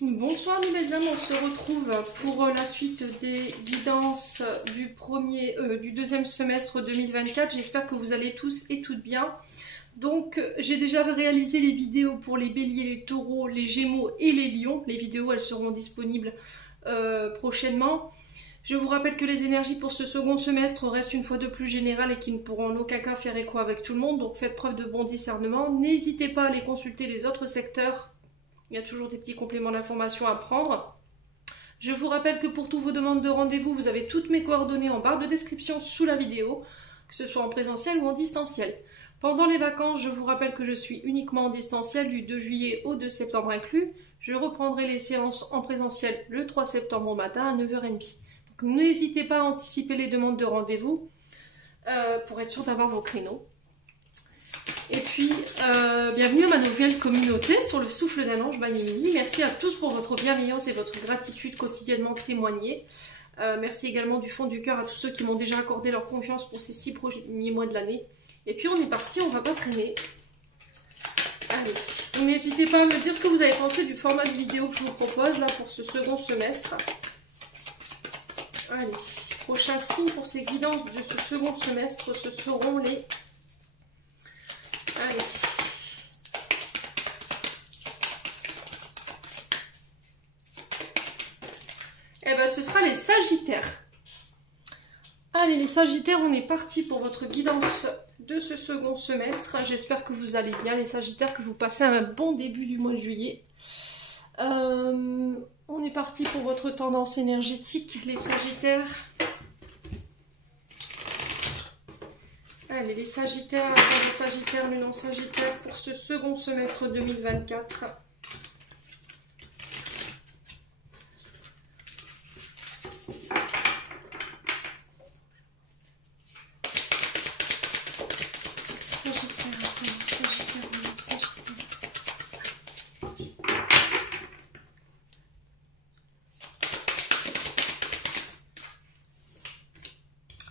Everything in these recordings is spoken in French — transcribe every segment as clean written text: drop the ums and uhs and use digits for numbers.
Bonsoir mes belles âmes, on se retrouve pour la suite des guidances du deuxième semestre 2024. J'espère que vous allez tous et toutes bien. Donc j'ai déjà réalisé les vidéos pour les béliers, les taureaux, les gémeaux et les lions. Les vidéos elles seront disponibles prochainement. Je vous rappelle que les énergies pour ce second semestre restent une fois de plus générales et qui ne pourront en aucun cas faire écho avec tout le monde. Donc faites preuve de bon discernement. N'hésitez pas à aller consulter les autres secteurs. Il y a toujours des petits compléments d'information à prendre. Je vous rappelle que pour toutes vos demandes de rendez-vous, vous avez toutes mes coordonnées en barre de description sous la vidéo, que ce soit en présentiel ou en distanciel. Pendant les vacances, je vous rappelle que je suis uniquement en distanciel du 2 juillet au 2 septembre inclus. Je reprendrai les séances en présentiel le 3 septembre au matin à 9h30. Donc n'hésitez pas à anticiper les demandes de rendez-vous pour être sûr d'avoir vos créneaux. Et puis, bienvenue à ma nouvelle communauté sur le souffle d'un ange by Émilie. Merci à tous pour votre bienveillance et votre gratitude quotidiennement témoignée. Merci également du fond du cœur à tous ceux qui m'ont déjà accordé leur confiance pour ces 6 premiers mois de l'année. Et puis on est parti, on va pas traîner. Allez, n'hésitez pas à me dire ce que vous avez pensé du format de vidéo que je vous propose là pour ce second semestre. Allez, prochain signe pour ces guidances de ce second semestre, ce seront les... Allez. Eh bien, ce sera les Sagittaires. Allez, les Sagittaires, on est parti pour votre guidance de ce second semestre. J'espère que vous allez bien, les Sagittaires, que vous passez un bon début du mois de juillet. On est parti pour votre tendance énergétique, les Sagittaires. Allez, les Sagittaires, les Sagittaires, le non-Sagittaire pour ce second semestre 2024.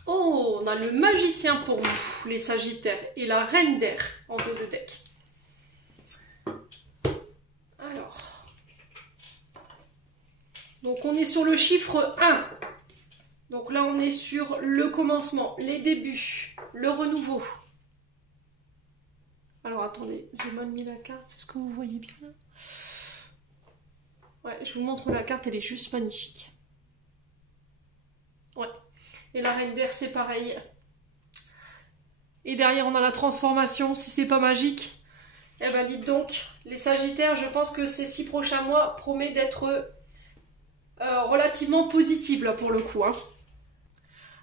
Oh, on a le magicien pour vous, les Sagittaires, et la reine d'air en dos de deck. Alors, donc on est sur le chiffre 1. Donc là, on est sur le commencement, les débuts, le renouveau. Alors attendez, j'ai mal mis la carte, est-ce que vous voyez bien? Ouais, je vous montre la carte, elle est juste magnifique. Ouais. Et la reine d'air, c'est pareil. Et derrière, on a la transformation. Si c'est pas magique, eh ben dites donc, les Sagittaires, je pense que ces 6 prochains mois promettent d'être relativement positifs, là, pour le coup. Hein.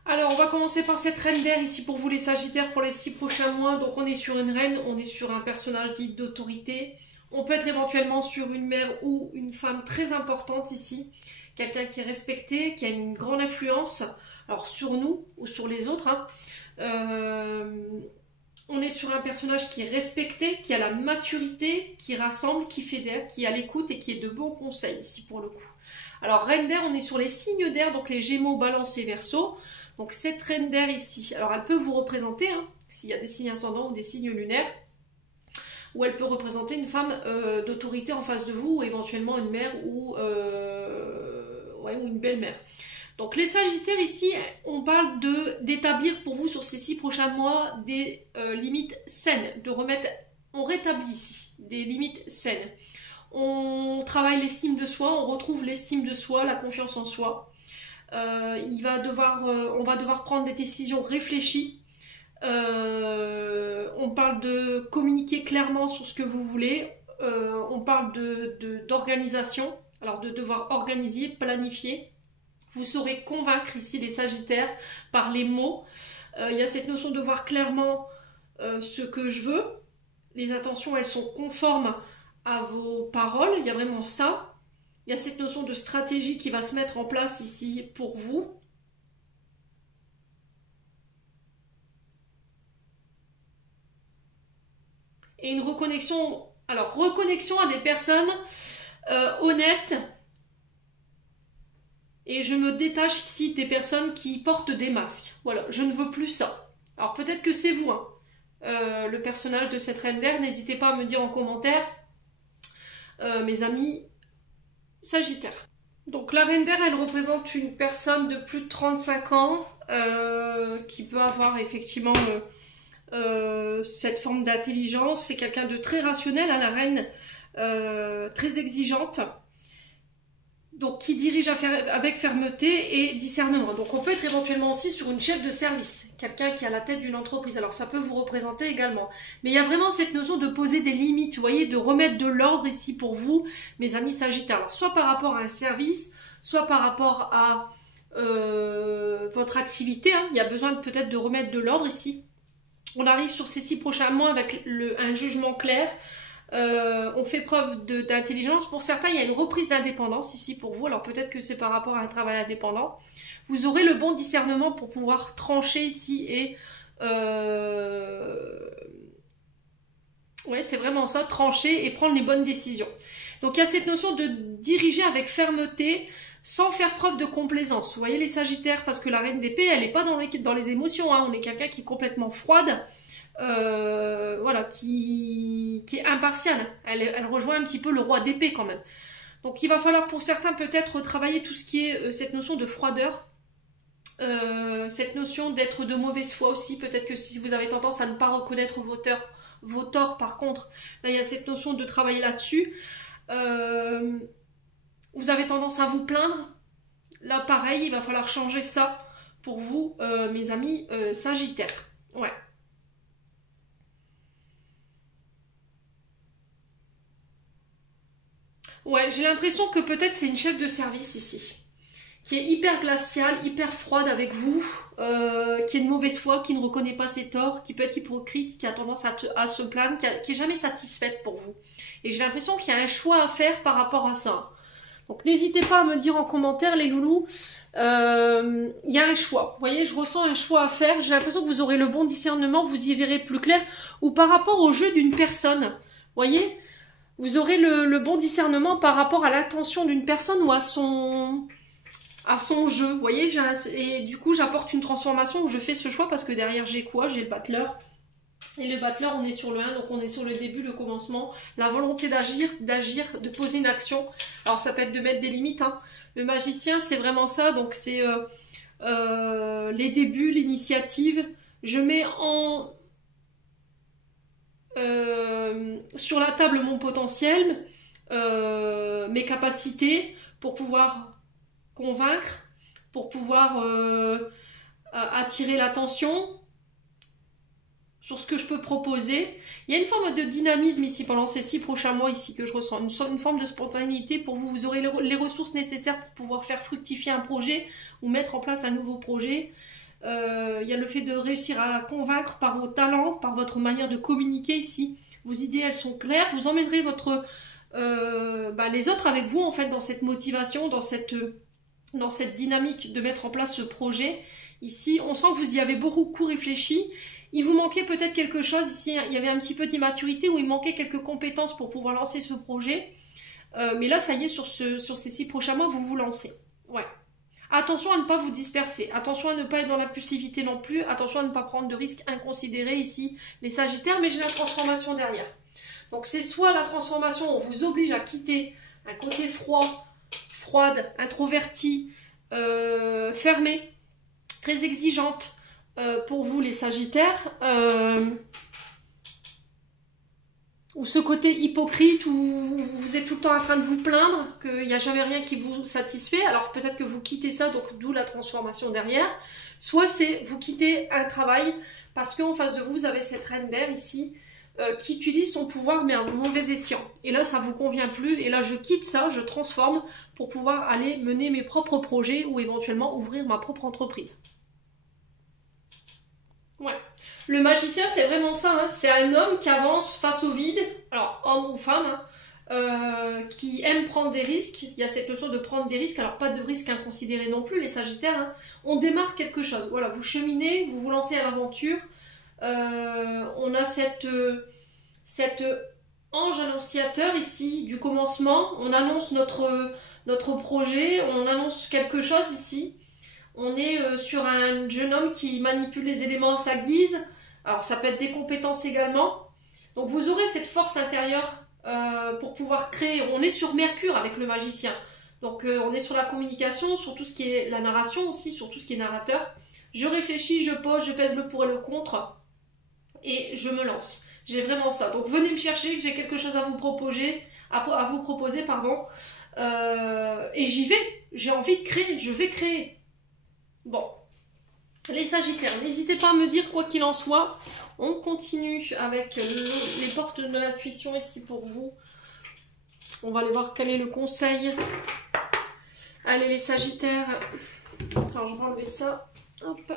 Alors, on va commencer par cette reine d'air, ici, pour vous, les Sagittaires, pour les 6 prochains mois. Donc, on est sur une reine, on est sur un personnage dit d'autorité. On peut être éventuellement sur une mère ou une femme très importante, ici. Quelqu'un qui est respecté, qui a une grande influence... Alors sur nous ou sur les autres, hein, on est sur un personnage qui est respecté, qui a la maturité, qui rassemble, qui fédère, qui est à l'écoute et qui est de bons conseils ici pour le coup. Alors reine d'air, on est sur les signes d'air, donc les Gémeaux, Balance et Verseau. Donc cette reine d'air ici, alors elle peut vous représenter, hein, s'il y a des signes ascendants ou des signes lunaires, ou elle peut représenter une femme d'autorité en face de vous, ou éventuellement une mère ou une belle-mère. Donc les Sagittaires ici, on parle d'établir pour vous sur ces 6 prochains mois des limites saines, on rétablit ici des limites saines. On travaille l'estime de soi, on retrouve l'estime de soi, la confiance en soi. On va devoir prendre des décisions réfléchies. On parle de communiquer clairement sur ce que vous voulez. On parle d'organisation, alors de devoir organiser, planifier. Vous saurez convaincre ici les Sagittaires par les mots. Il y a cette notion de voir clairement ce que je veux. Les intentions, elles sont conformes à vos paroles. Il y a vraiment ça. Il y a cette notion de stratégie qui va se mettre en place ici pour vous. Et une reconnexion. Alors, reconnexion à des personnes honnêtes. Et je me détache ici des personnes qui portent des masques. Voilà, je ne veux plus ça. Alors peut-être que c'est vous, hein, le personnage de cette reine d'air. N'hésitez pas à me dire en commentaire, mes amis, Sagittaire. Donc la reine d'air, elle représente une personne de plus de 35 ans qui peut avoir effectivement cette forme d'intelligence. C'est quelqu'un de très rationnel, hein, la reine, très exigeante. Donc qui dirige avec fermeté et discernement. Donc on peut être éventuellement aussi sur une chef de service, quelqu'un qui est à la tête d'une entreprise. Alors ça peut vous représenter également. Mais il y a vraiment cette notion de poser des limites, vous voyez, de remettre de l'ordre ici pour vous, mes amis Sagittaires. Alors soit par rapport à un service, soit par rapport à votre activité. Hein. Il y a besoin peut-être de remettre de l'ordre ici. On arrive sur ces 6 prochains mois avec un jugement clair. On fait preuve d'intelligence. Pour certains, il y a une reprise d'indépendance ici pour vous. Alors peut-être que c'est par rapport à un travail indépendant. Vous aurez le bon discernement pour pouvoir trancher ici et... ouais, c'est vraiment ça, trancher et prendre les bonnes décisions. Donc il y a cette notion de diriger avec fermeté, sans faire preuve de complaisance. Vous voyez les Sagittaires, parce que la reine d'épée, elle n'est pas dans les émotions. Hein. On est quelqu'un qui est complètement froide. Voilà, qui est impartiale. Elle rejoint un petit peu le roi d'épée quand même. Donc il va falloir pour certains peut-être travailler tout ce qui est cette notion de froideur, cette notion d'être de mauvaise foi aussi. Peut-être que si vous avez tendance à ne pas reconnaître vos torts, par contre, là il y a cette notion de travailler là-dessus. Vous avez tendance à vous plaindre. Là pareil, il va falloir changer ça pour vous, mes amis Sagittaires. Ouais. Ouais, j'ai l'impression que peut-être c'est une chef de service ici, qui est hyper glaciale, hyper froide avec vous, qui est de mauvaise foi, qui ne reconnaît pas ses torts, qui peut être hypocrite, qui a tendance à se plaindre, qui est jamais satisfaite pour vous. Et j'ai l'impression qu'il y a un choix à faire par rapport à ça. Donc n'hésitez pas à me dire en commentaire, les loulous, il y a un choix. Vous voyez, je ressens un choix à faire. J'ai l'impression que vous aurez le bon discernement, vous y verrez plus clair. Ou par rapport au jeu d'une personne, vous voyez, vous aurez le bon discernement par rapport à l'intention d'une personne ou à son jeu. Vous voyez, et du coup, j'apporte une transformation où je fais ce choix parce que derrière, j'ai quoi? J'ai le battleur. Et le battleur, on est sur le 1, donc on est sur le début, le commencement. La volonté d'agir, de poser une action. Alors, ça peut être de mettre des limites. Hein. Le magicien, c'est vraiment ça. Donc, c'est les débuts, l'initiative. Je mets sur la table mon potentiel, mes capacités pour pouvoir convaincre, pour pouvoir attirer l'attention sur ce que je peux proposer. Il y a une forme de dynamisme ici pendant ces 6 prochains mois ici que je ressens, une forme de spontanéité pour vous. Vous aurez les ressources nécessaires pour pouvoir faire fructifier un projet ou mettre en place un nouveau projet. Il y a le fait de réussir à convaincre par vos talents, par votre manière de communiquer ici. Vos idées, elles sont claires. Vous emmènerez les autres avec vous, en fait, dans cette motivation, dans cette dynamique de mettre en place ce projet. Ici, on sent que vous y avez beaucoup réfléchi. Il vous manquait peut-être quelque chose ici. Il y avait un petit peu d'immaturité ou il manquait quelques compétences pour pouvoir lancer ce projet. Mais là, ça y est, sur ces 6 prochains mois, vous vous lancez. Ouais. Attention à ne pas vous disperser, attention à ne pas être dans l'impulsivité non plus, attention à ne pas prendre de risques inconsidérés ici, les Sagittaires, mais j'ai la transformation derrière. Donc c'est soit la transformation, on vous oblige à quitter un côté froide, introverti, fermé, très exigeante pour vous les Sagittaires, ou ce côté hypocrite où vous êtes tout le temps en train de vous plaindre, qu'il n'y a jamais rien qui vous satisfait, alors peut-être que vous quittez ça, donc d'où la transformation derrière. Soit c'est vous quittez un travail parce qu'en face de vous, vous avez cette reine d'air ici qui utilise son pouvoir mais à mauvais escient. Et là, ça ne vous convient plus, et là je quitte ça, je transforme pour pouvoir aller mener mes propres projets ou éventuellement ouvrir ma propre entreprise. Ouais. Le magicien, c'est vraiment ça, hein. C'est un homme qui avance face au vide, alors homme ou femme, hein, qui aime prendre des risques. Il y a cette notion de prendre des risques, alors pas de risques inconsidérés non plus, les Sagittaires. Hein. On démarre quelque chose, voilà, vous cheminez, vous vous lancez à l'aventure. On a cette ange annonciateur ici, du commencement. On annonce notre projet, on annonce quelque chose ici. On est sur un jeune homme qui manipule les éléments à sa guise. Alors ça peut être des compétences également. Donc vous aurez cette force intérieure pour pouvoir créer. On est sur Mercure avec le magicien. Donc on est sur la communication, sur tout ce qui est la narration aussi, sur tout ce qui est narrateur. Je réfléchis, je pose, je pèse le pour et le contre et je me lance. J'ai vraiment ça. Donc venez me chercher, j'ai quelque chose à vous proposer, pardon. Et j'y vais. J'ai envie de créer, je vais créer. Bon. Les Sagittaires, n'hésitez pas à me dire quoi qu'il en soit. On continue avec les portes de l'intuition ici pour vous. On va aller voir quel est le conseil. Allez les Sagittaires. Alors je vais enlever ça. Hop.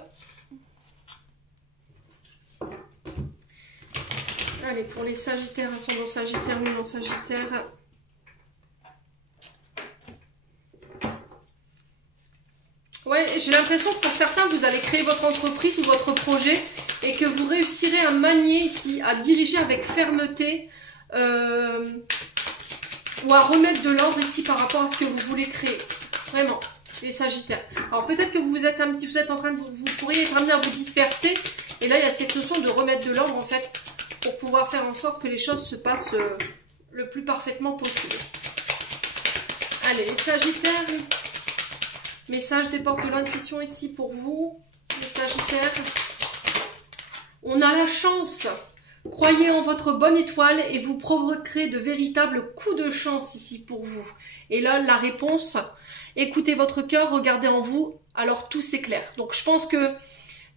Allez, pour les Sagittaires, ascendant Sagittaire, lumière Sagittaire. Ouais, j'ai l'impression que pour certains, vous allez créer votre entreprise ou votre projet et que vous réussirez à manier ici, à diriger avec fermeté ou à remettre de l'ordre ici par rapport à ce que vous voulez créer. Vraiment, les Sagittaires. Alors peut-être que vous êtes en train de vous pourriez être amené à vous disperser et là il y a cette notion de remettre de l'ordre en fait pour pouvoir faire en sorte que les choses se passent le plus parfaitement possible. Allez, les Sagittaires. Message des portes de l'intuition ici pour vous, les Sagittaires. On a la chance. Croyez en votre bonne étoile et vous provoquerez de véritables coups de chance ici pour vous. Et là, la réponse, écoutez votre cœur, regardez en vous, alors tout s'éclaire. Donc je pense que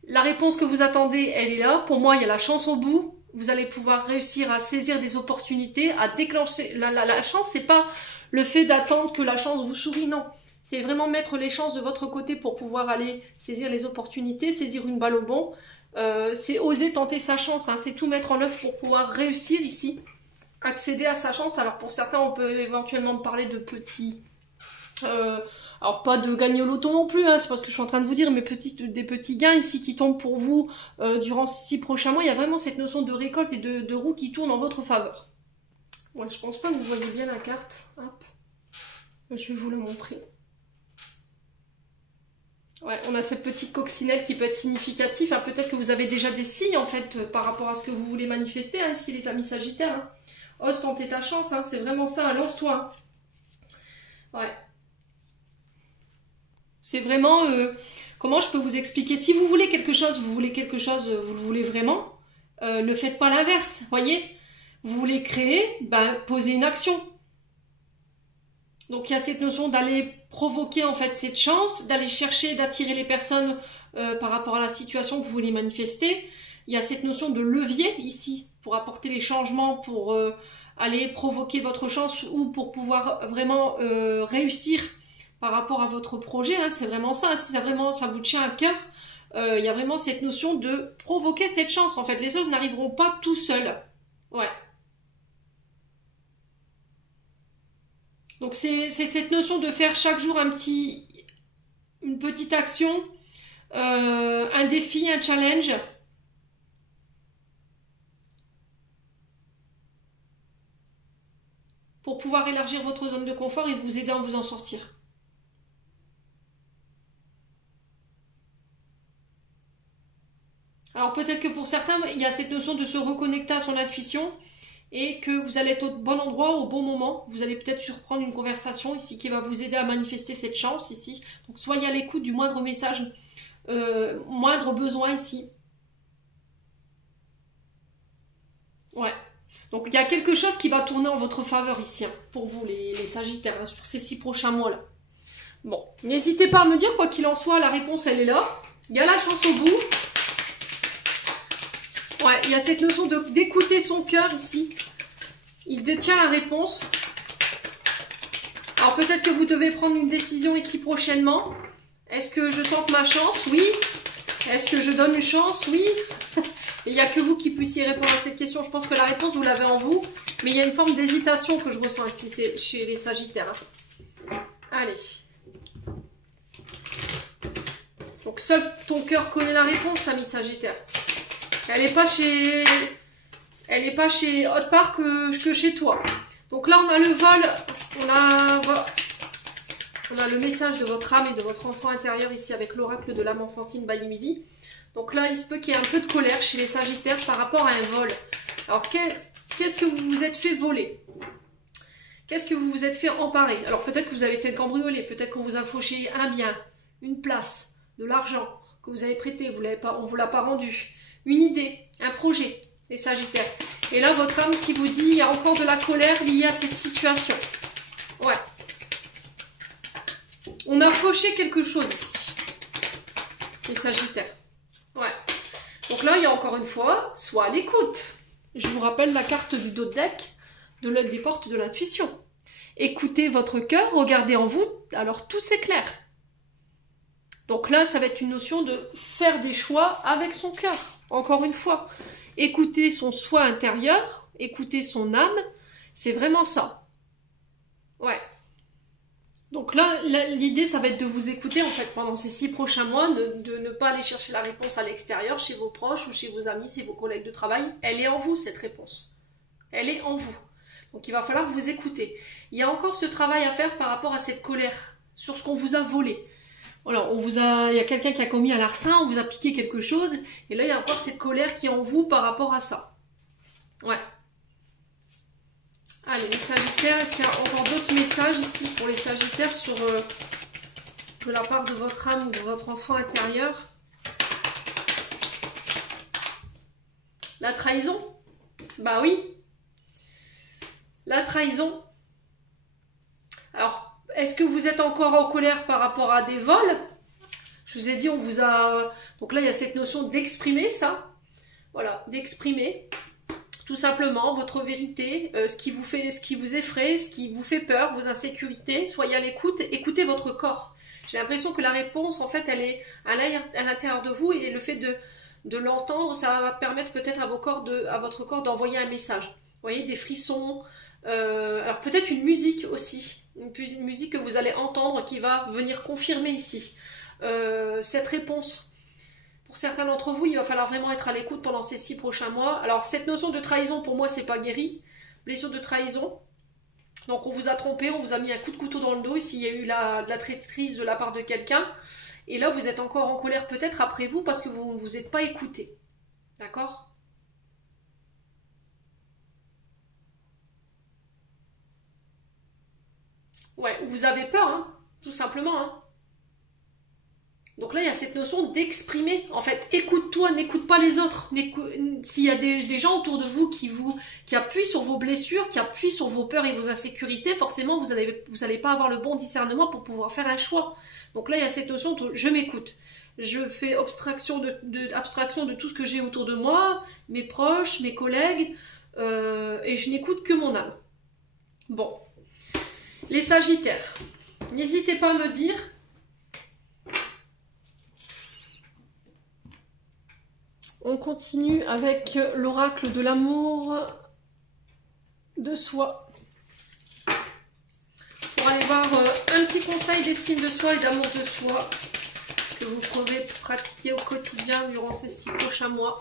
la réponse que vous attendez, elle est là. Pour moi, il y a la chance au bout. Vous allez pouvoir réussir à saisir des opportunités, à déclencher. La chance, c'est pas le fait d'attendre que la chance vous sourie, non. C'est vraiment mettre les chances de votre côté pour pouvoir aller saisir les opportunités, saisir une balle au bon. C'est oser tenter sa chance, hein. C'est tout mettre en œuvre pour pouvoir réussir ici, accéder à sa chance. Alors pour certains, on peut éventuellement parler de petits... alors pas de gagner au loto non plus, hein, c'est pas ce que je suis en train de vous dire, mais des petits gains ici qui tombent pour vous durant ces 6 prochains mois. Il y a vraiment cette notion de récolte et de roue qui tourne en votre faveur. Ouais, je pense pas que vous voyez bien la carte. Hop. Je vais vous la montrer. Ouais, on a cette petite coccinelle qui peut être significative. Hein. Peut-être que vous avez déjà des signes en fait par rapport à ce que vous voulez manifester, hein, ici les amis Sagittaires. Hein. Ose tenter ta chance, hein. C'est vraiment ça, hein. Lance-toi. Hein. Ouais. C'est vraiment... comment je peux vous expliquer? Si vous voulez quelque chose, vous le voulez vraiment, ne faites pas l'inverse, voyez? Vous voulez créer, ben, posez une action. Donc il y a cette notion d'aller provoquer en fait cette chance, d'aller chercher, d'attirer les personnes par rapport à la situation que vous voulez manifester. Il y a cette notion de levier ici pour apporter les changements, pour aller provoquer votre chance ou pour pouvoir vraiment réussir par rapport à votre projet. Hein. C'est vraiment ça, si ça vous tient à cœur, il y a vraiment cette notion de provoquer cette chance. En fait, les choses n'arriveront pas tout seuls. Ouais. Donc c'est cette notion de faire chaque jour une petite action, un défi, un challenge. Pour pouvoir élargir votre zone de confort et vous aider à vous en sortir. Alors peut-être que pour certains, il y a cette notion de se reconnecter à son intuition. Et que vous allez être au bon endroit, au bon moment. Vous allez peut-être surprendre une conversation ici qui va vous aider à manifester cette chance ici. Donc soyez à l'écoute du moindre message, moindre besoin ici. Ouais. Donc il y a quelque chose qui va tourner en votre faveur ici, hein, pour vous les Sagittaires, hein, sur ces 6 prochains mois-là. Bon, n'hésitez pas à me dire, quoi qu'il en soit, la réponse elle est là. Il y a la chance au bout. Ouais, il y a cette notion d'écouter son cœur ici. Il détient la réponse. Alors peut-être que vous devez prendre une décision ici prochainement. Est-ce que je tente ma chance? Oui. Est-ce que je donne une chance? Oui. Il n'y a que vous qui puissiez répondre à cette question. Je pense que la réponse, vous l'avez en vous. Mais il y a une forme d'hésitation que je ressens ici chez les Sagittaires. Allez. Donc seul ton cœur connaît la réponse, ami Sagittaire. Elle n'est pas chez Hot Park que chez toi. Donc là, on a le vol, on a le message de votre âme et de votre enfant intérieur ici avec l'oracle de l'âme enfantine by Emily. Donc là, il se peut qu'il y ait un peu de colère chez les Sagittaires par rapport à un vol. Alors, qu'est-ce que vous vous êtes fait voler? Qu'est-ce que vous vous êtes fait emparer? Alors peut-être que vous avez été cambriolé, peut-être qu'on vous a fauché un bien, une place, de l'argent que vous avez prêté, on ne vous l'a pas rendu. Une idée, un projet, les Sagittaires. Et là, votre âme qui vous dit, il y a encore de la colère liée à cette situation. Ouais. On a fauché quelque chose ici. Les Sagittaires. Ouais. Donc là, il y a encore une fois, soit à l'écoute. Je vous rappelle la carte du dos de deck, des portes de l'intuition. Écoutez votre cœur, regardez en vous, alors tout s'éclaire. Donc là, ça va être une notion de faire des choix avec son cœur. Encore une fois, écouter son soi intérieur, écouter son âme, c'est vraiment ça. Ouais. Donc là, l'idée, ça va être de vous écouter en fait pendant ces 6 prochains mois, de ne pas aller chercher la réponse à l'extérieur, chez vos proches ou chez vos amis, chez vos collègues de travail. Elle est en vous, cette réponse. Elle est en vous. Donc il va falloir vous écouter. Il y a encore ce travail à faire par rapport à cette colère, sur ce qu'on vous a volé. Voilà, il y a quelqu'un qui a commis un larcin, on vous a piqué quelque chose, et là il y a encore cette colère qui est en vous par rapport à ça. Ouais. Allez, les Sagittaires, est-ce qu'il y a encore d'autres messages ici pour les Sagittaires sur de la part de votre âme ou de votre enfant intérieur? La trahison? Bah oui. La trahison. Alors, est-ce que vous êtes encore en colère par rapport à des vols? Je vous ai dit, on vous a... Donc là, il y a cette notion d'exprimer ça. Voilà, d'exprimer tout simplement votre vérité, ce qui vous effraie, ce qui vous fait peur, vos insécurités. Soyez à l'écoute, écoutez votre corps. J'ai l'impression que la réponse, en fait, elle est à l'intérieur de vous, et le fait de l'entendre, ça va permettre peut-être à votre corps d'envoyer un message. Vous voyez, des frissons, alors peut-être une musique aussi. Une musique que vous allez entendre qui va venir confirmer ici cette réponse. Pour certains d'entre vous, il va falloir vraiment être à l'écoute pendant ces 6 prochains mois. Alors cette notion de trahison, pour moi, c'est pas guéri. Blessure de trahison. Donc on vous a trompé, on vous a mis un coup de couteau dans le dos. Ici, il y a eu de la traîtrise de la part de quelqu'un. Et là, vous êtes encore en colère peut-être après vous parce que vous ne vous êtes pas écouté. D'accord ? Ouais, vous avez peur, hein, tout simplement. Hein. Donc là, il y a cette notion d'exprimer. En fait, écoute-toi, n'écoute pas les autres. S'il y a des gens autour de vous qui appuient sur vos blessures, qui appuient sur vos peurs et vos insécurités, forcément, vous allez pas avoir le bon discernement pour pouvoir faire un choix. Donc là, il y a cette notion de je m'écoute. Je fais abstraction de tout ce que j'ai autour de moi, mes proches, mes collègues, et je n'écoute que mon âme. Bon. Les Sagittaires, n'hésitez pas à me dire on continue avec l'oracle de l'amour de soi. Pour aller voir un petit conseil d'estime de soi et d'amour de soi que vous pourrez pratiquer au quotidien durant ces 6 prochains mois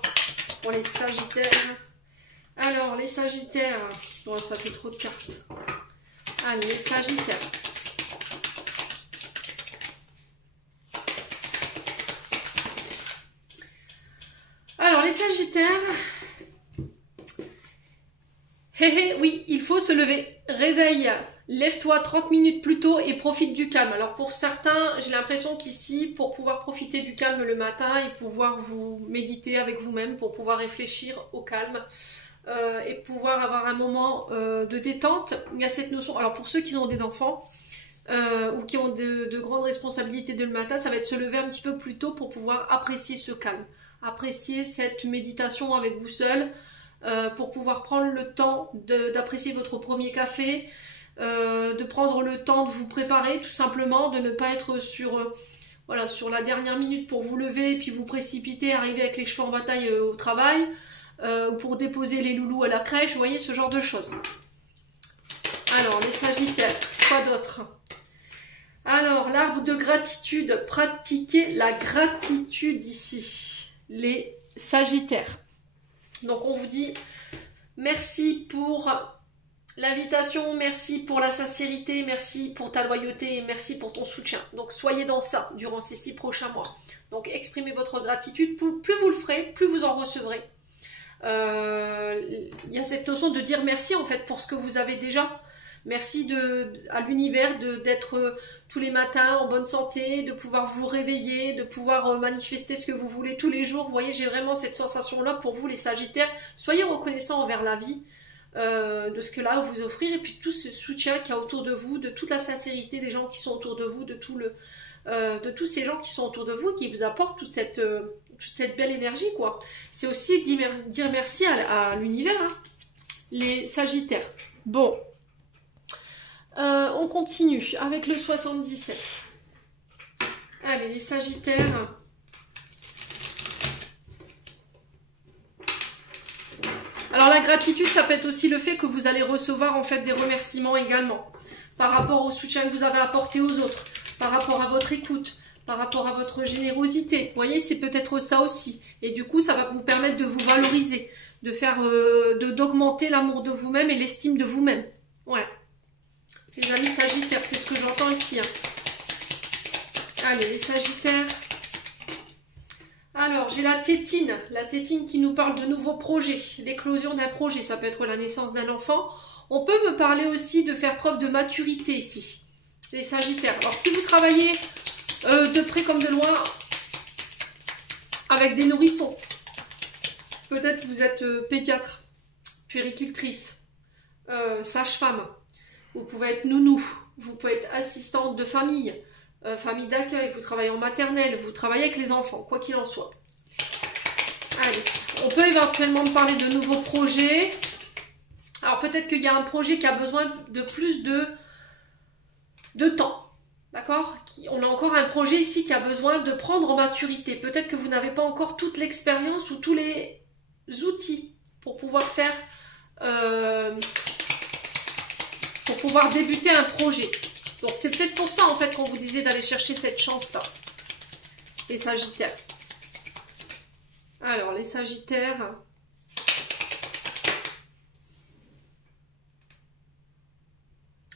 pour les Sagittaires. Alors, les Sagittaires, bon, ça fait trop de cartes. Allez, les Sagittaires. Alors, les Sagittaires. Oui, il faut se lever. Réveille. Lève-toi 30 minutes plus tôt et profite du calme. Alors, pour certains, j'ai l'impression qu'ici, pour pouvoir profiter du calme le matin et pouvoir vous méditer avec vous-même, pour pouvoir réfléchir au calme, et pouvoir avoir un moment de détente, il y a cette notion, alors pour ceux qui ont des enfants ou qui ont de grandes responsabilités de le matin, ça va être se lever un petit peu plus tôt pour pouvoir apprécier ce calme, apprécier cette méditation avec vous seul, pour pouvoir prendre le temps d'apprécier votre premier café, de prendre le temps de vous préparer tout simplement, de ne pas être sur la dernière minute pour vous lever et puis vous précipiter, arriver avec les cheveux en bataille au travail, pour déposer les loulous à la crèche, vous voyez, ce genre de choses. Alors, les Sagittaires, quoi d'autre? Alors, l'arbre de gratitude, pratiquez la gratitude ici, les Sagittaires. Donc, on vous dit merci pour l'invitation, merci pour la sincérité, merci pour ta loyauté et merci pour ton soutien. Donc, soyez dans ça durant ces 6 prochains mois. Donc, exprimez votre gratitude, plus vous le ferez, plus vous en recevrez. Il y a cette notion de dire merci en fait pour ce que vous avez déjà, Merci à l'univers d'être tous les matins en bonne santé, de pouvoir vous réveiller, de pouvoir manifester ce que vous voulez tous les jours. Vous voyez, j'ai vraiment cette sensation-là pour vous les Sagittaires. Soyez reconnaissants envers la vie, de ce que là vous offrir, et puis tout ce soutien qu'il y a autour de vous, de toute la sincérité des gens qui sont autour de vous, de tous ces gens qui sont autour de vous, qui vous apportent toute cette belle énergie, quoi. C'est aussi dire merci à l'univers, hein, les Sagittaires. Bon. On continue avec le 77. Allez, les Sagittaires. Alors la gratitude, ça peut être aussi le fait que vous allez recevoir en fait des remerciements également. Par rapport au soutien que vous avez apporté aux autres, par rapport à votre écoute, par rapport à votre générosité. Vous voyez, c'est peut-être ça aussi. Et du coup, ça va vous permettre de vous valoriser, d'augmenter l'amour de vous-même et l'estime de vous-même. Ouais. Les amis Sagittaires, c'est ce que j'entends ici. Hein. Allez, les Sagittaires. Alors, j'ai la tétine qui nous parle de nouveaux projets, l'éclosion d'un projet, ça peut être la naissance d'un enfant. On peut me parler aussi de faire preuve de maturité ici, les Sagittaires. Alors, si vous travaillez de près comme de loin avec des nourrissons, peut-être vous êtes pédiatre, puéricultrice, sage-femme, vous pouvez être nounou, vous pouvez être assistante de famille, famille d'accueil, vous travaillez en maternelle, vous travaillez avec les enfants, quoi qu'il en soit. Allez, on peut éventuellement me parler de nouveaux projets. Alors peut-être qu'il y a un projet qui a besoin de plus de temps, d'accord? On a encore un projet ici qui a besoin de prendre en maturité. Peut-être que vous n'avez pas encore toute l'expérience ou tous les outils pour pouvoir faire... pour pouvoir débuter un projet. Donc c'est peut-être pour ça en fait qu'on vous disait d'aller chercher cette chance-là. Les Sagittaires. Alors les Sagittaires.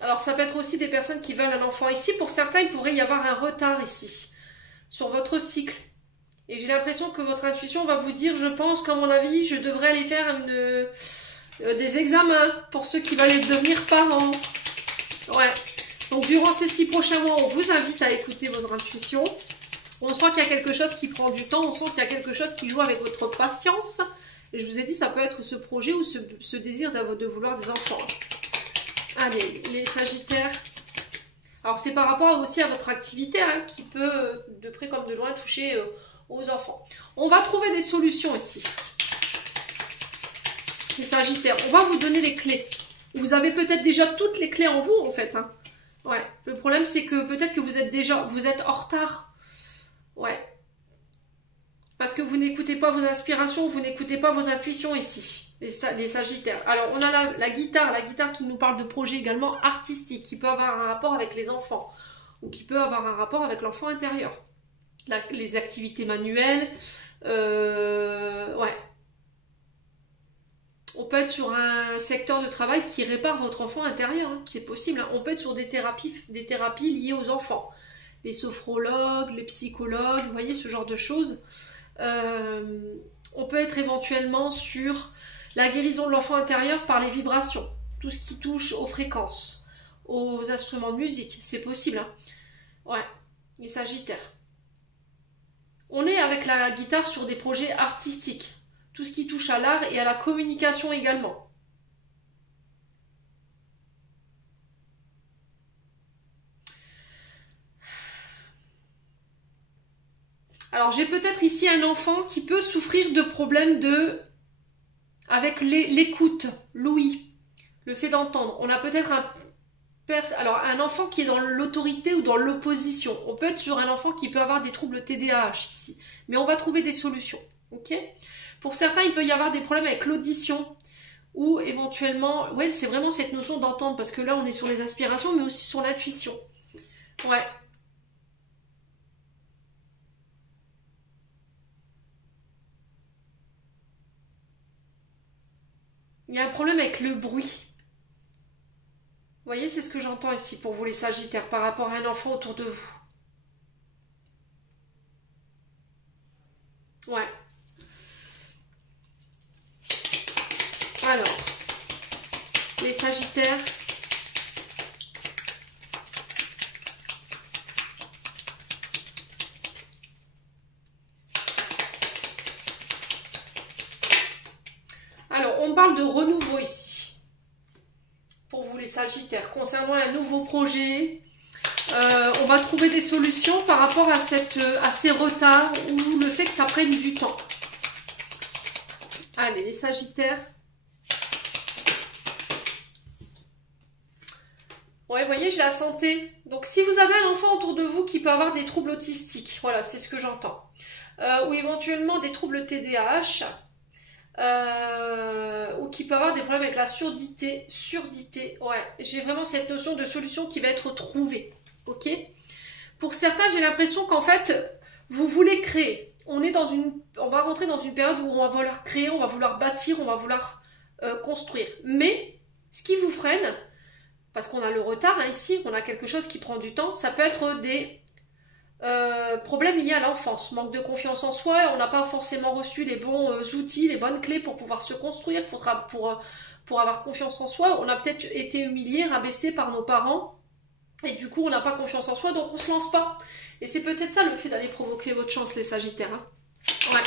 Alors ça peut être aussi des personnes qui veulent un enfant. Ici pour certains il pourrait y avoir un retard ici. Sur votre cycle. Et j'ai l'impression que votre intuition va vous dire, je pense qu'à mon avis je devrais aller faire des examens pour ceux qui veulent devenir parents. Ouais. Donc durant ces 6 prochains mois, on vous invite à écouter votre intuition. On sent qu'il y a quelque chose qui prend du temps, on sent qu'il y a quelque chose qui joue avec votre patience. Et je vous ai dit, ça peut être ce projet ou ce désir de vouloir des enfants. Allez, les Sagittaires. Alors c'est par rapport aussi à votre activité, hein, qui peut de près comme de loin toucher aux enfants. On va trouver des solutions ici. Les Sagittaires, on va vous donner les clés. Vous avez peut-être déjà toutes les clés en vous en fait. Hein. Ouais. Le problème c'est que peut-être que vous êtes en retard. Ouais. Parce que vous n'écoutez pas vos inspirations, vous n'écoutez pas vos intuitions ici, les Sagittaires. Alors on a la guitare qui nous parle de projets également artistiques, qui peut avoir un rapport avec les enfants, ou qui peut avoir un rapport avec l'enfant intérieur. Les activités manuelles, ouais. On peut être sur un secteur de travail qui répare votre enfant intérieur, hein, c'est possible. Hein. On peut être sur des thérapies liées aux enfants. Les sophrologues, les psychologues, vous voyez ce genre de choses. On peut être éventuellement sur la guérison de l'enfant intérieur par les vibrations. Tout ce qui touche aux fréquences, aux instruments de musique, c'est possible. Hein. Ouais, les Sagittaires. On est avec la guitare sur des projets artistiques. Tout ce qui touche à l'art et à la communication également. Alors j'ai peut-être ici un enfant qui peut souffrir de problèmes avec l'écoute, l'ouïe, le fait d'entendre. On a peut-être un enfant qui est dans l'autorité ou dans l'opposition. On peut être sur un enfant qui peut avoir des troubles TDAH ici. Mais on va trouver des solutions. Ok ? Pour certains, il peut y avoir des problèmes avec l'audition ou éventuellement, ouais, c'est vraiment cette notion d'entendre parce que là, on est sur les inspirations, mais aussi sur l'intuition. Ouais. Il y a un problème avec le bruit. Vous voyez, c'est ce que j'entends ici pour vous les Sagittaires par rapport à un enfant autour de vous. Ouais. Alors, les Sagittaires, on parle de renouveau ici. Pour vous les Sagittaires, concernant un nouveau projet, on va trouver des solutions par rapport à ces retards ou le fait que ça prenne du temps. Allez, les Sagittaires. Ouais, vous voyez, j'ai la santé. Donc, si vous avez un enfant autour de vous qui peut avoir des troubles autistiques, voilà, c'est ce que j'entends. Ou éventuellement des troubles TDAH, ou qui peut avoir des problèmes avec la surdité, ouais, j'ai vraiment cette notion de solution qui va être trouvée, ok? Pour certains, j'ai l'impression qu'en fait, vous voulez créer. On va rentrer dans une période où on va vouloir créer, on va vouloir bâtir, on va vouloir construire. Mais, ce qui vous freine, parce qu'on a le retard, hein, ici, on a quelque chose qui prend du temps, ça peut être des problèmes liés à l'enfance, manque de confiance en soi, on n'a pas forcément reçu les bons outils, les bonnes clés pour pouvoir se construire, pour avoir confiance en soi. On a peut-être été humilié, rabaissé par nos parents, et du coup on n'a pas confiance en soi, donc on ne se lance pas. Et c'est peut-être ça le fait d'aller provoquer votre chance, les Sagittaires. Hein. Ouais.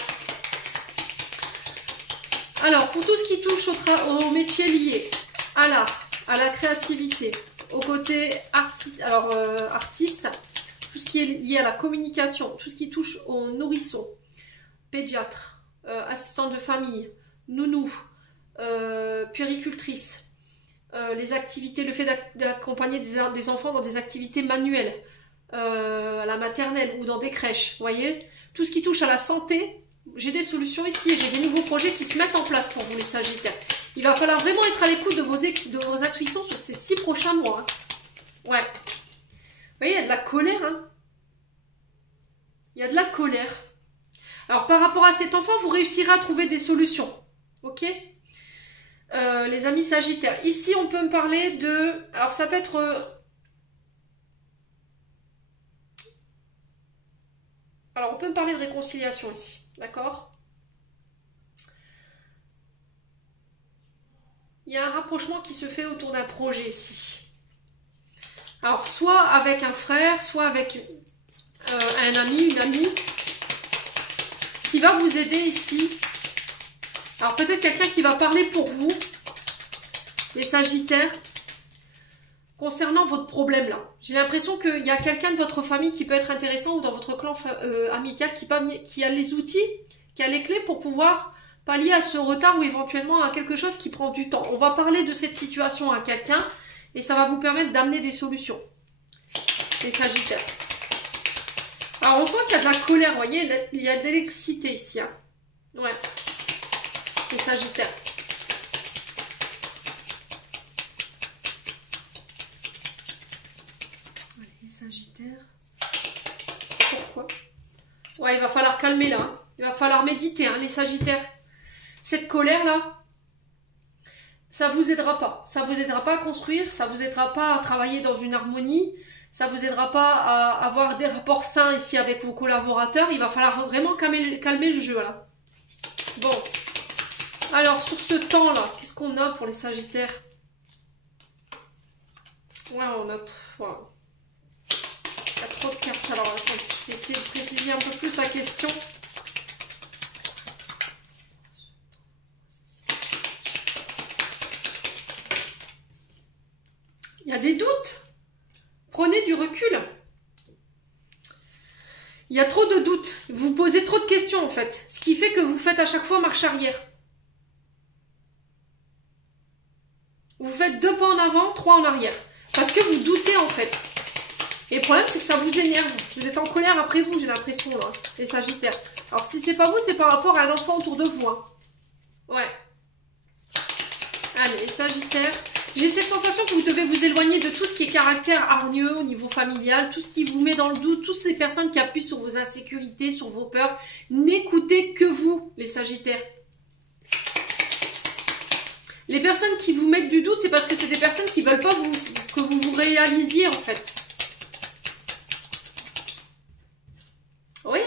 Alors, pour tout ce qui touche aux métiers liés à l'art, à la créativité, au côté artiste, tout ce qui est lié à la communication, tout ce qui touche aux nourrissons, pédiatres, assistants de famille, nounous, puéricultrices, les activités, le fait d'accompagner des enfants dans des activités manuelles, à la maternelle ou dans des crèches, vous voyez, tout ce qui touche à la santé, j'ai des solutions ici et j'ai des nouveaux projets qui se mettent en place pour vous les Sagittaires. Il va falloir vraiment être à l'écoute de vos intuitions sur ces 6 prochains mois. Hein. Ouais. Vous voyez, il y a de la colère. Hein. Il y a de la colère. Alors, par rapport à cet enfant, vous réussirez à trouver des solutions. Ok, les amis Sagittaires. Ici, on peut me parler de... Alors, ça peut être... Alors, on peut me parler de réconciliation ici. D'accord? Il y a un rapprochement qui se fait autour d'un projet ici. Alors, soit avec un frère, soit avec un ami, une amie, qui va vous aider ici. Alors, peut-être quelqu'un qui va parler pour vous, les Sagittaires, concernant votre problème là. J'ai l'impression qu'il y a quelqu'un de votre famille qui peut être intéressant ou dans votre clan amical qui a les outils, qui a les clés pour pouvoir pallier à ce retard ou éventuellement à quelque chose qui prend du temps. On va parler de cette situation à quelqu'un et ça va vous permettre d'amener des solutions. Les Sagittaires. Alors, on sent qu'il y a de la colère, vous voyez, il y a de l'électricité ici. Hein. Ouais. Les Sagittaires. Les Sagittaires. Pourquoi? Ouais, il va falloir calmer là. Hein. Il va falloir méditer, hein, les Sagittaires. Cette colère-là, ça vous aidera pas. Ça vous aidera pas à construire, ça vous aidera pas à travailler dans une harmonie, ça vous aidera pas à avoir des rapports sains ici avec vos collaborateurs. Il va falloir vraiment calmer le jeu, là. Bon. Alors, sur ce temps-là, qu'est-ce qu'on a pour les Sagittaires? Ouais, on a... Voilà. Il y a trop de cartes. Alors, attends, je vais essayer de préciser un peu plus la question. Il y a des doutes. Prenez du recul. Il y a trop de doutes. Vous posez trop de questions en fait. Ce qui fait que vous faites à chaque fois marche arrière. Vous faites 2 pas en avant, 3 en arrière. Parce que vous doutez en fait. Et le problème c'est que ça vous énerve. Vous êtes en colère après vous, j'ai l'impression là. Les Sagittaires. Alors si c'est pas vous, c'est par rapport à un enfant autour de vous. Hein. Ouais. Allez, les Sagittaires. J'ai cette sensation que vous devez vous éloigner de tout ce qui est caractère hargneux au niveau familial, tout ce qui vous met dans le doute, toutes ces personnes qui appuient sur vos insécurités, sur vos peurs. N'écoutez que vous, les Sagittaires. Les personnes qui vous mettent du doute, c'est parce que c'est des personnes qui ne veulent pas que vous vous réalisiez en fait. Oui,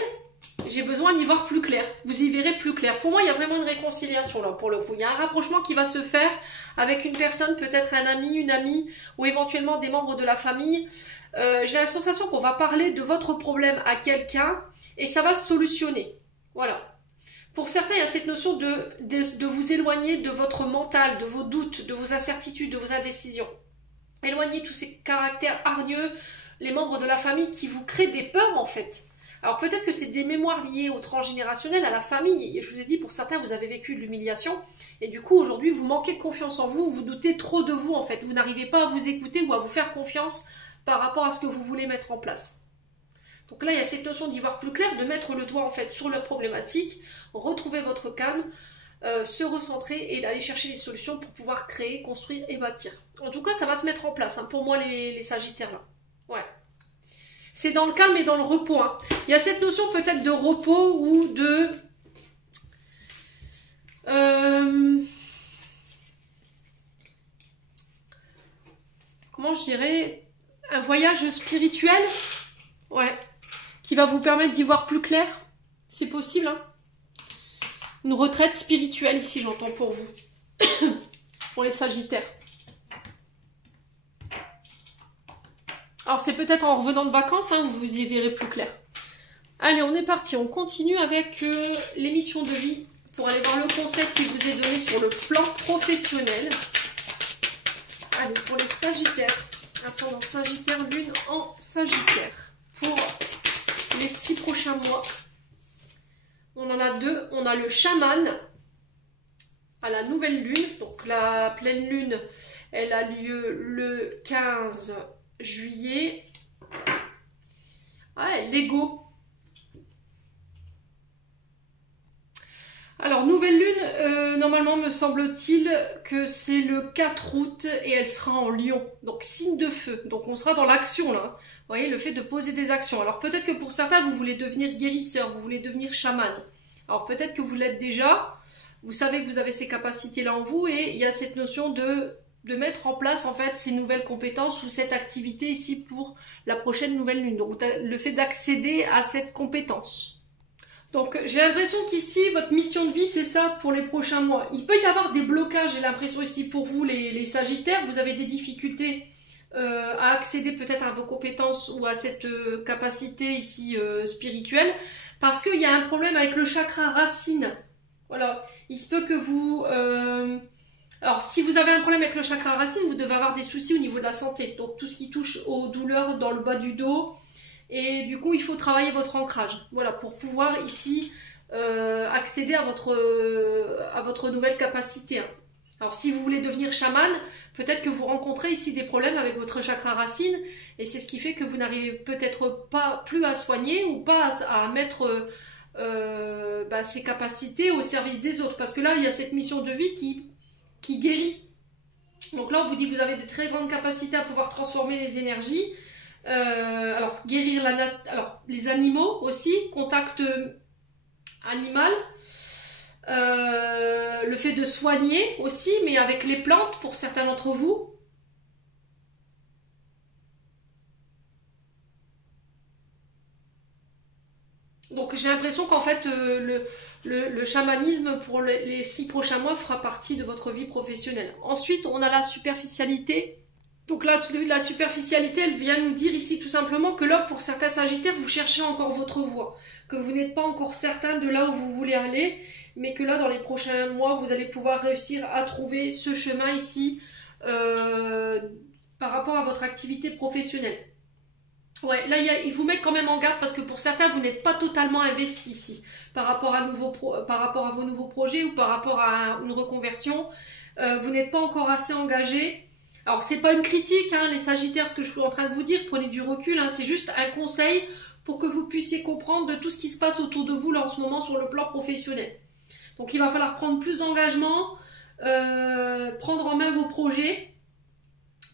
j'ai besoin d'y voir plus clair. Vous y verrez plus clair. Pour moi, il y a vraiment une réconciliation là pour le coup. Il y a un rapprochement qui va se faire avec une personne, peut-être un ami, une amie, ou éventuellement des membres de la famille. J'ai la sensation qu'on va parler de votre problème à quelqu'un et ça va se solutionner. Voilà. Pour certains, il y a cette notion de vous éloigner de votre mental, de vos doutes, de vos incertitudes, de vos indécisions. Éloignez tous ces caractères hargneux, les membres de la famille qui vous créent des peurs en fait. Alors peut-être que c'est des mémoires liées au transgénérationnel, à la famille. Et je vous ai dit, pour certains, vous avez vécu de l'humiliation. Et du coup, aujourd'hui, vous manquez de confiance en vous, vous doutez trop de vous en fait. Vous n'arrivez pas à vous écouter ou à vous faire confiance par rapport à ce que vous voulez mettre en place. Donc là, il y a cette notion d'y voir plus clair, de mettre le doigt en fait sur la problématique, retrouver votre calme, se recentrer et d'aller chercher les solutions pour pouvoir créer, construire et bâtir. En tout cas, ça va se mettre en place, hein, pour moi, les Sagittaires là. Ouais. C'est dans le calme et dans le repos. Hein. Il y a cette notion peut-être de repos ou de... comment je dirais? Un voyage spirituel. Ouais. Qui va vous permettre d'y voir plus clair. C'est possible. Hein. Une retraite spirituelle ici, j'entends pour vous. Pour les Sagittaires. Alors c'est peut-être en revenant de vacances, hein, où vous y verrez plus clair. Allez, on est parti. On continue avec l'émission de vie pour aller voir le conseil qui vous est donné sur le plan professionnel. Allez, pour les Sagittaires. Ascendant Sagittaire, lune en Sagittaire. Pour les 6 prochains mois. On en a deux. On a le chaman à la nouvelle lune. Donc la pleine lune, elle a lieu le 15 juillet. Ah, l'ego. Alors, nouvelle lune, normalement, me semble-t-il que c'est le 4 août et elle sera en Lion. Donc, signe de feu. Donc, on sera dans l'action, là. Vous voyez, le fait de poser des actions. Alors, peut-être que pour certains, vous voulez devenir guérisseur, vous voulez devenir chaman. Alors, peut-être que vous l'êtes déjà. Vous savez que vous avez ces capacités-là en vous et il y a cette notion de mettre en place, en fait, ces nouvelles compétences ou cette activité ici pour la prochaine nouvelle lune. Donc, le fait d'accéder à cette compétence. Donc j'ai l'impression qu'ici, votre mission de vie, c'est ça pour les prochains mois. Il peut y avoir des blocages, j'ai l'impression ici pour vous, les Sagittaires. Vous avez des difficultés à accéder peut-être à vos compétences ou à cette capacité ici spirituelle. Parce qu'il y a un problème avec le chakra racine. Voilà, il se peut que vous... alors si vous avez un problème avec le chakra racine, vous devez avoir des soucis au niveau de la santé. Donc tout ce qui touche aux douleurs dans le bas du dos... Et du coup, il faut travailler votre ancrage. Voilà, pour pouvoir ici accéder à votre nouvelle capacité. Alors, si vous voulez devenir chaman, peut-être que vous rencontrez ici des problèmes avec votre chakra racine. Et c'est ce qui fait que vous n'arrivez peut-être pas plus à soigner ou pas à mettre ces capacités au service des autres. Parce que là, il y a cette mission de vie qui guérit. Donc là, on vous dit que vous avez de très grandes capacités à pouvoir transformer les énergies. Alors guérir les animaux aussi, contact animal, le fait de soigner aussi, mais avec les plantes pour certains d'entre vous. Donc j'ai l'impression qu'en fait le chamanisme pour les 6 prochains mois fera partie de votre vie professionnelle. Ensuite on a la superficialité. Donc là, la superficialité, elle vient nous dire ici tout simplement que là, pour certains Sagittaires, vous cherchez encore votre voie, que vous n'êtes pas encore certain de là où vous voulez aller, mais que là, dans les prochains mois, vous allez pouvoir réussir à trouver ce chemin ici par rapport à votre activité professionnelle. Ouais, là, il vous met quand même en garde parce que pour certains, vous n'êtes pas totalement investi ici par rapport à vos nouveaux projets ou par rapport à une reconversion. Vous n'êtes pas encore assez engagé. Alors, c'est pas une critique, hein, les Sagittaires, ce que je suis en train de vous dire, prenez du recul, hein, c'est juste un conseil pour que vous puissiez comprendre de tout ce qui se passe autour de vous là en ce moment sur le plan professionnel. Donc, il va falloir prendre plus d'engagement, prendre en main vos projets.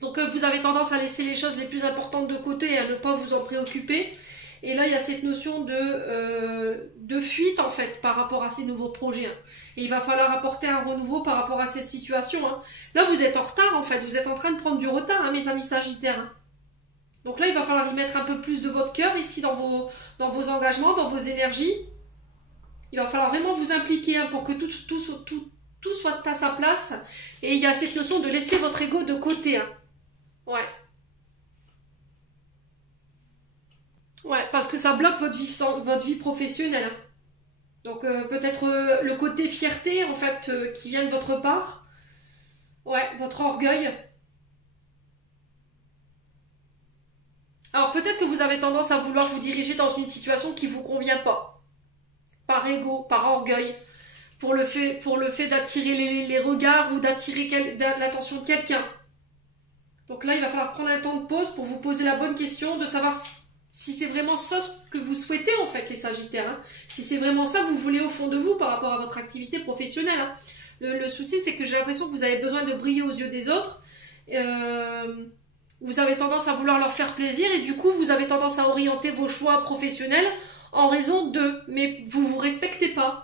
Donc, vous avez tendance à laisser les choses les plus importantes de côté et à ne pas vous en préoccuper. Et là, il y a cette notion de fuite, en fait, par rapport à ces nouveaux projets. Hein. Et il va falloir apporter un renouveau par rapport à cette situation. Hein. Là, vous êtes en retard, en fait. Vous êtes en train de prendre du retard, hein, mes amis Sagittaires. Hein. Donc là, il va falloir y mettre un peu plus de votre cœur, ici, dans vos engagements, dans vos énergies. Il va falloir vraiment vous impliquer hein, pour que tout soit à sa place. Et il y a cette notion de laisser votre ego de côté. Hein. Ouais. Ouais, parce que ça bloque votre vie professionnelle. Donc peut-être le côté fierté en fait qui vient de votre part. Ouais, votre orgueil. Alors peut-être que vous avez tendance à vouloir vous diriger dans une situation qui ne vous convient pas. Par ego, par orgueil. Pour le fait d'attirer les regards ou d'attirer l'attention de quelqu'un. Donc là, il va falloir prendre un temps de pause pour vous poser la bonne question, de savoir si c'est vraiment ça ce que vous souhaitez en fait, les Sagittaires. Hein. Si c'est vraiment ça que vous voulez au fond de vous par rapport à votre activité professionnelle. Hein. Le souci, c'est que j'ai l'impression que vous avez besoin de briller aux yeux des autres. Vous avez tendance à vouloir leur faire plaisir et du coup, vous avez tendance à orienter vos choix professionnels en raison d'eux. Mais vous ne vous respectez pas.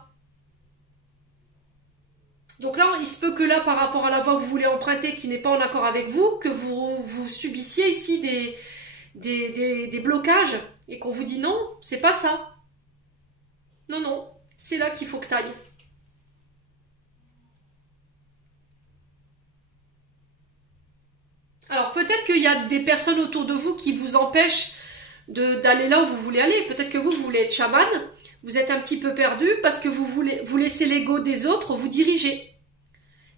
Donc là, il se peut que là, par rapport à la voie que vous voulez emprunter qui n'est pas en accord avec vous, que vous subissiez ici des blocages et qu'on vous dit non, c'est pas ça. Non, non, c'est là qu'il faut que tu ailles. Alors peut-être qu'il y a des personnes autour de vous qui vous empêchent d'aller là où vous voulez aller. Peut-être que vous voulez être chaman, vous êtes un petit peu perdu parce que vous laissez l'ego des autres vous diriger.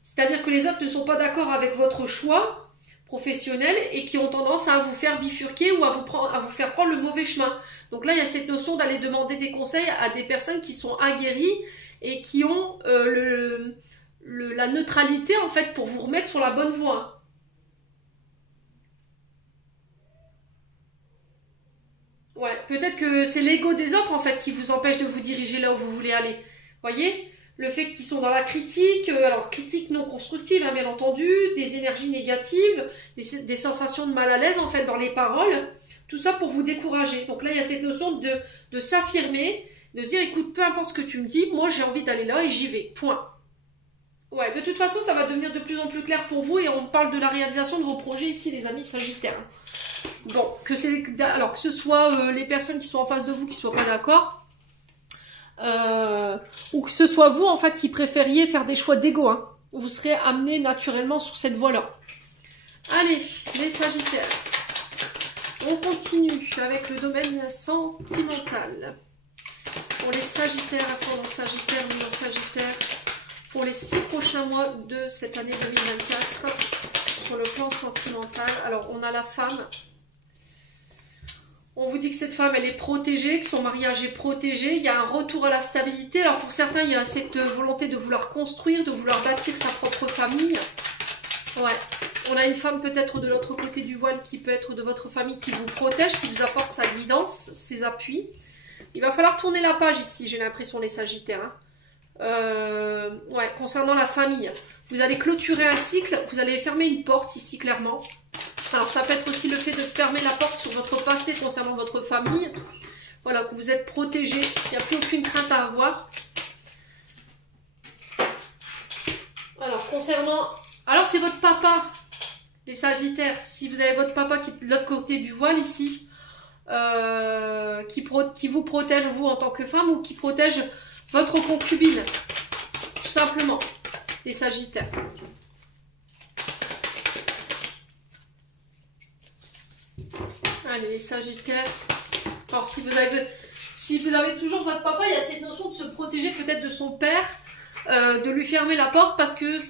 C'est-à-dire que les autres ne sont pas d'accord avec votre choix professionnel et qui ont tendance à vous faire bifurquer ou à vous faire prendre le mauvais chemin. Donc là, il y a cette notion d'aller demander des conseils à des personnes qui sont aguerries et qui ont la neutralité en fait pour vous remettre sur la bonne voie. Ouais, peut-être que c'est l'ego des autres en fait qui vous empêche de vous diriger là où vous voulez aller. Voyez ? Le fait qu'ils sont dans la critique, alors critique non constructive, hein, bien entendu, des énergies négatives, des sensations de mal à l'aise en fait dans les paroles, tout ça pour vous décourager. Donc là, il y a cette notion de s'affirmer, de se dire écoute, peu importe ce que tu me dis, moi j'ai envie d'aller là et j'y vais, point. Ouais, de toute façon, ça va devenir de plus en plus clair pour vous et on parle de la réalisation de vos projets ici, les amis Sagittaires. Bon, que ce soit les personnes qui sont en face de vous qui ne soient pas d'accord, ou que ce soit vous en fait qui préfériez faire des choix d'ego, hein. Vous serez amené naturellement sur cette voie-là. Allez, les Sagittaires. On continue avec le domaine sentimental. Pour les Sagittaires, ascendant Sagittaire, Lion Sagittaire, pour les 6 prochains mois de cette année 2024, sur le plan sentimental. Alors, on a la femme. On vous dit que cette femme, elle est protégée, que son mariage est protégé. Il y a un retour à la stabilité. Alors, pour certains, il y a cette volonté de vouloir construire, de vouloir bâtir sa propre famille. Ouais. On a une femme peut-être de l'autre côté du voile qui peut être de votre famille, qui vous protège, qui vous apporte sa guidance, ses appuis. Il va falloir tourner la page ici, j'ai l'impression, les Sagittaires. Hein. Ouais, concernant la famille. Vous allez clôturer un cycle, vous allez fermer une porte ici, clairement. Alors, ça peut être aussi le fait de fermer la porte sur votre passé concernant votre famille. Voilà, que vous êtes protégé, il n'y a plus aucune crainte à avoir. Alors, concernant... Alors, c'est votre papa, les Sagittaires. Si vous avez votre papa qui est de l'autre côté du voile ici, qui vous protège, vous, en tant que femme, ou qui protège votre concubine, tout simplement, les Sagittaires. Allez, les Sagittaires. Alors, si vous avez toujours votre papa, il y a cette notion de se protéger peut-être de son père, de lui fermer la porte parce que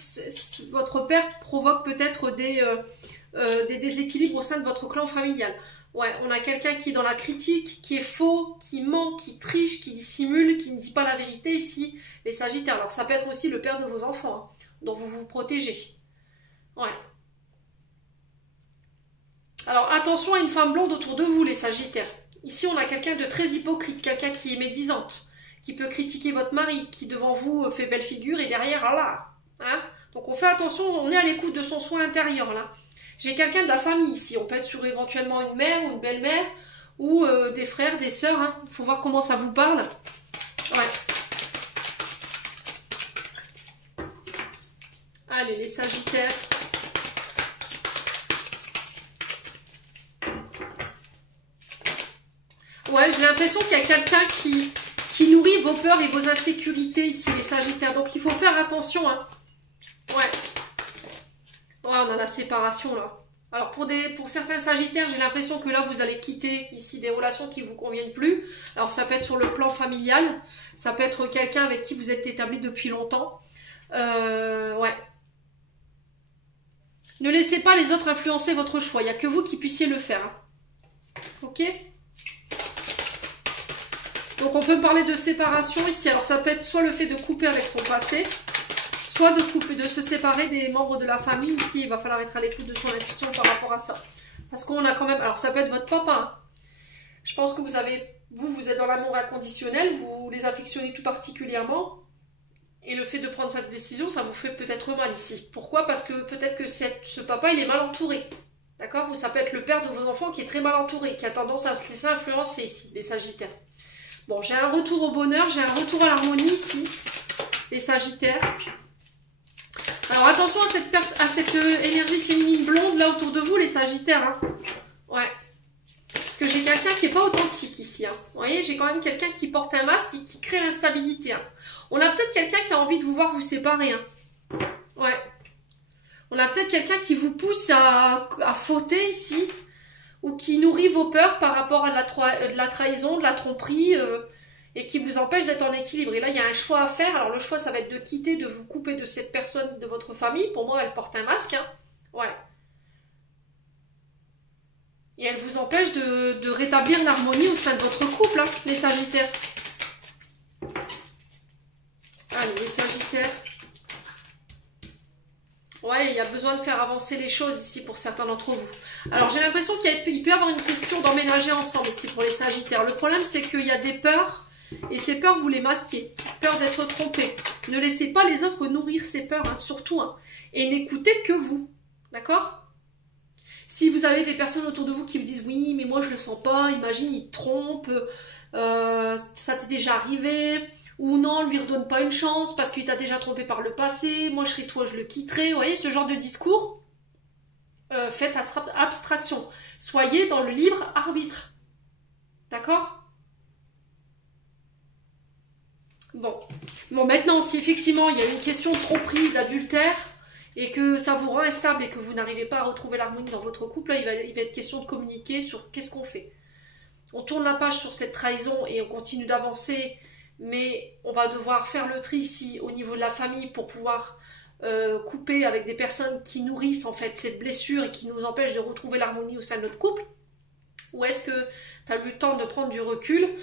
votre père provoque peut-être des déséquilibres au sein de votre clan familial. Ouais, on a quelqu'un qui est dans la critique, qui est faux, qui ment, qui triche, qui dissimule, qui ne dit pas la vérité ici, les Sagittaires. Alors, ça peut être aussi le père de vos enfants, hein, dont vous vous protégez. Ouais. Alors, attention à une femme blonde autour de vous, les Sagittaires. Ici, on a quelqu'un de très hypocrite, quelqu'un qui est médisante, qui peut critiquer votre mari, qui devant vous fait belle figure et derrière, là. Hein. Donc, on fait attention, on est à l'écoute de son soin intérieur, là. J'ai quelqu'un de la famille ici. On peut être sur éventuellement une mère ou une belle-mère, ou des frères, des sœurs. Hein. Il faut voir comment ça vous parle. Ouais. Allez, les Sagittaires. Ouais, j'ai l'impression qu'il y a quelqu'un qui nourrit vos peurs et vos insécurités ici, les Sagittaires. Donc, il faut faire attention. Hein. Ouais. Ouais, on a la séparation, là. Alors pour certains Sagittaires, j'ai l'impression que là vous allez quitter ici des relations qui vous conviennent plus. Alors ça peut être sur le plan familial, ça peut être quelqu'un avec qui vous êtes établi depuis longtemps. Ouais. Ne laissez pas les autres influencer votre choix, il n'y a que vous qui puissiez le faire. Ok? Donc on peut parler de séparation ici. Alors ça peut être soit le fait de couper avec son passé, soit de se séparer des membres de la famille. Ici, il va falloir être à l'écoute de son intuition par rapport à ça. Parce qu'on a quand même... Alors, ça peut être votre papa. Hein. Je pense que vous êtes dans l'amour inconditionnel. Vous les affectionnez tout particulièrement. Et le fait de prendre cette décision, ça vous fait peut-être mal ici. Pourquoi? Parce que peut-être que ce papa, il est mal entouré. D'accord? Ou ça peut être le père de vos enfants qui est très mal entouré, qui a tendance à se laisser influencer ici, les Sagittaires. Bon, j'ai un retour au bonheur, j'ai un retour à l'harmonie ici, les Sagittaires. Alors attention à cette énergie féminine blonde là autour de vous, les Sagittaires. Hein. Ouais. Parce que j'ai quelqu'un qui n'est pas authentique ici. Hein. Vous voyez, j'ai quand même quelqu'un qui porte un masque et qui crée l'instabilité. Hein. On a peut-être quelqu'un qui a envie de vous voir vous séparer. Hein. Ouais. On a peut-être quelqu'un qui vous pousse à fauter ici. Ou qui nourrit vos peurs par rapport à de la trahison, de la tromperie. Et qui vous empêche d'être en équilibre. Et là, il y a un choix à faire. Alors, le choix, ça va être de quitter, de vous couper de cette personne de votre famille. Pour moi, elle porte un masque. Hein. Ouais. Et elle vous empêche de rétablir l'harmonie au sein de votre couple, hein, les Sagittaires. Allez, les Sagittaires. Ouais, il y a besoin de faire avancer les choses ici pour certains d'entre vous. Alors, j'ai l'impression qu'il peut y avoir une question d'emménager ensemble ici pour les Sagittaires. Le problème, c'est qu'il y a des peurs. Et ces peurs, vous les masquez. Peur d'être trompé. Ne laissez pas les autres nourrir ces peurs, hein, surtout. Hein, et n'écoutez que vous. D'accord? Si vous avez des personnes autour de vous qui vous disent « Oui, mais moi je le sens pas, imagine, il te trompe, ça t'est déjà arrivé. » Ou « Non, lui redonne pas une chance parce qu'il t'a déjà trompé par le passé. Moi je serais toi, je le quitterais. » Vous voyez, ce genre de discours, faites abstraction. Soyez dans le libre arbitre. D'accord? Bon, maintenant, si effectivement il y a une question de tromperie, d'adultère, et que ça vous rend instable et que vous n'arrivez pas à retrouver l'harmonie dans votre couple, là, il va être question de communiquer sur qu'est-ce qu'on fait. On tourne la page sur cette trahison et on continue d'avancer, mais on va devoir faire le tri ici au niveau de la famille pour pouvoir couper avec des personnes qui nourrissent en fait cette blessure et qui nous empêchent de retrouver l'harmonie au sein de notre couple. Ou est-ce que tu as eu le temps de prendre du recul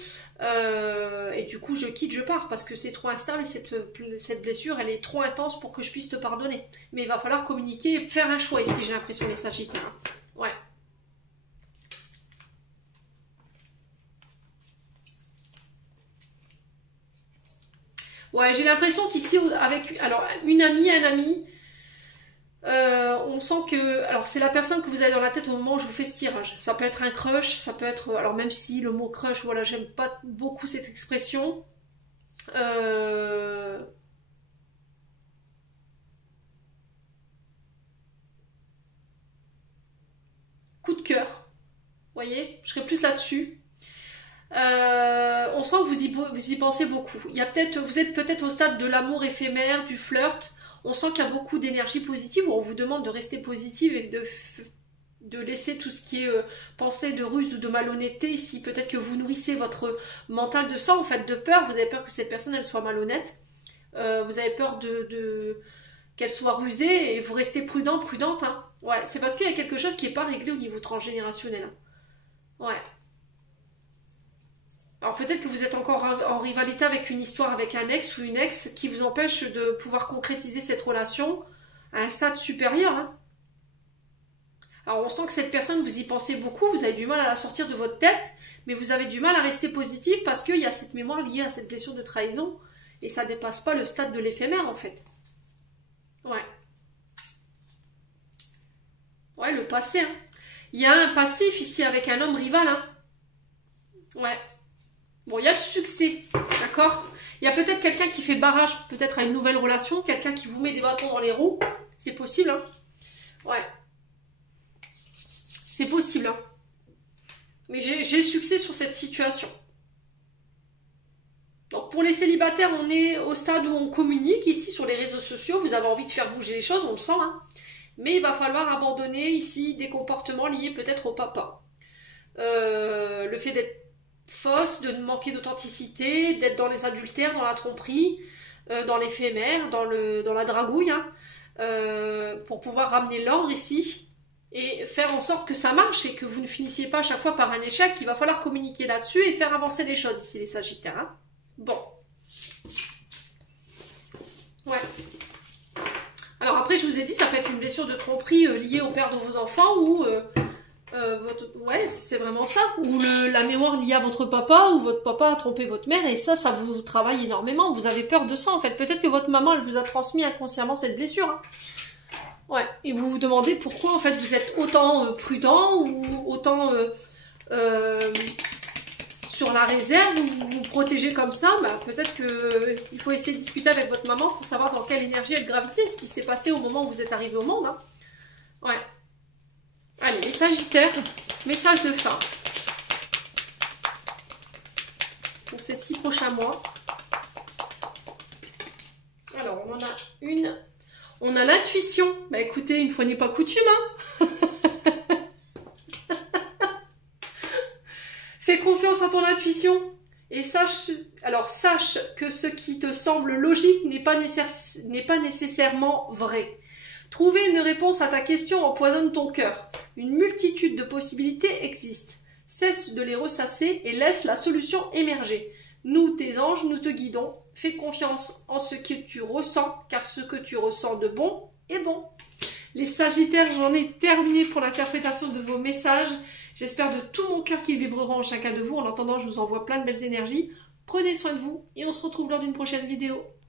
et du coup je quitte, je pars parce que c'est trop instable et cette blessure elle est trop intense pour que je puisse te pardonner. Mais il va falloir communiquer et faire un choix ici, j'ai l'impression, les Sagittaires. Ouais. Ouais, j'ai l'impression qu'ici, avec alors une amie, un ami, on sent que... Alors, c'est la personne que vous avez dans la tête au moment où je vous fais ce tirage. Ça peut être un crush, ça peut être... Alors, même si le mot crush, voilà, j'aime pas beaucoup cette expression. Coup de cœur. Vous voyez, je serai plus là-dessus. On sent que vous y pensez beaucoup. Vous êtes peut-être au stade de l'amour éphémère, du flirt. On sent qu'il y a beaucoup d'énergie positive. On vous demande de rester positive et de laisser tout ce qui est pensée de ruse ou de malhonnêteté ici. Peut-être que vous nourrissez votre mental de ça, en fait, de peur. Vous avez peur que cette personne, elle soit malhonnête. Vous avez peur qu'elle soit rusée et vous restez prudente. Hein. Ouais, c'est parce qu'il y a quelque chose qui n'est pas réglé au niveau transgénérationnel. Hein. Ouais. Alors peut-être que vous êtes encore en rivalité avec une histoire avec un ex ou une ex qui vous empêche de pouvoir concrétiser cette relation à un stade supérieur. Hein. Alors on sent que cette personne, vous y pensez beaucoup, vous avez du mal à la sortir de votre tête, mais vous avez du mal à rester positif parce qu'il y a cette mémoire liée à cette blessure de trahison et ça ne dépasse pas le stade de l'éphémère en fait. Ouais. Ouais, le passé. Hein. Il y a un passif ici avec un homme rival. Hein. Ouais. Bon, il y a le succès, d'accord? Il y a peut-être quelqu'un qui fait barrage peut-être à une nouvelle relation, quelqu'un qui vous met des bâtons dans les roues. C'est possible, hein? Ouais. C'est possible, hein? Mais j'ai le succès sur cette situation. Donc, pour les célibataires, on est au stade où on communique ici sur les réseaux sociaux. Vous avez envie de faire bouger les choses, on le sent, hein? Mais il va falloir abandonner ici des comportements liés peut-être au papa. Le fait d'être fausse, de manquer d'authenticité, d'être dans les adultères, dans la tromperie, dans l'éphémère, dans la dragouille, hein, pour pouvoir ramener l'ordre ici et faire en sorte que ça marche et que vous ne finissiez pas à chaque fois par un échec. Il va falloir communiquer là-dessus et faire avancer les choses ici, les Sagittaires. Hein. Bon. Ouais. Alors après, je vous ai dit, ça peut être une blessure de tromperie liée au père de vos enfants ou... ouais, c'est vraiment ça. Ou la mémoire liée à votre papa, ou votre papa a trompé votre mère, et ça vous travaille énormément. Vous avez peur de ça, en fait. Peut-être que votre maman, elle vous a transmis inconsciemment cette blessure. Hein. Ouais, et vous vous demandez pourquoi, en fait, vous êtes autant prudent, ou autant sur la réserve, ou vous vous protégez comme ça. Bah, peut-être qu'il faut essayer de discuter avec votre maman pour savoir dans quelle énergie elle gravitait, ce qui s'est passé au moment où vous êtes arrivé au monde. Hein. Ouais. Allez, les Sagittaires, message de fin pour ces 6 prochains mois. Alors, on en a une. On a l'intuition. Bah écoutez, une fois n'est pas coutume. Hein. Fais confiance à ton intuition et sache que ce qui te semble logique n'est pas nécessairement vrai. Trouver une réponse à ta question empoisonne ton cœur. Une multitude de possibilités existent. Cesse de les ressasser et laisse la solution émerger. Nous, tes anges, nous te guidons. Fais confiance en ce que tu ressens, car ce que tu ressens de bon est bon. Les Sagittaires, j'en ai terminé pour l'interprétation de vos messages. J'espère de tout mon cœur qu'ils vibreront en chacun de vous. En attendant, je vous envoie plein de belles énergies. Prenez soin de vous et on se retrouve lors d'une prochaine vidéo.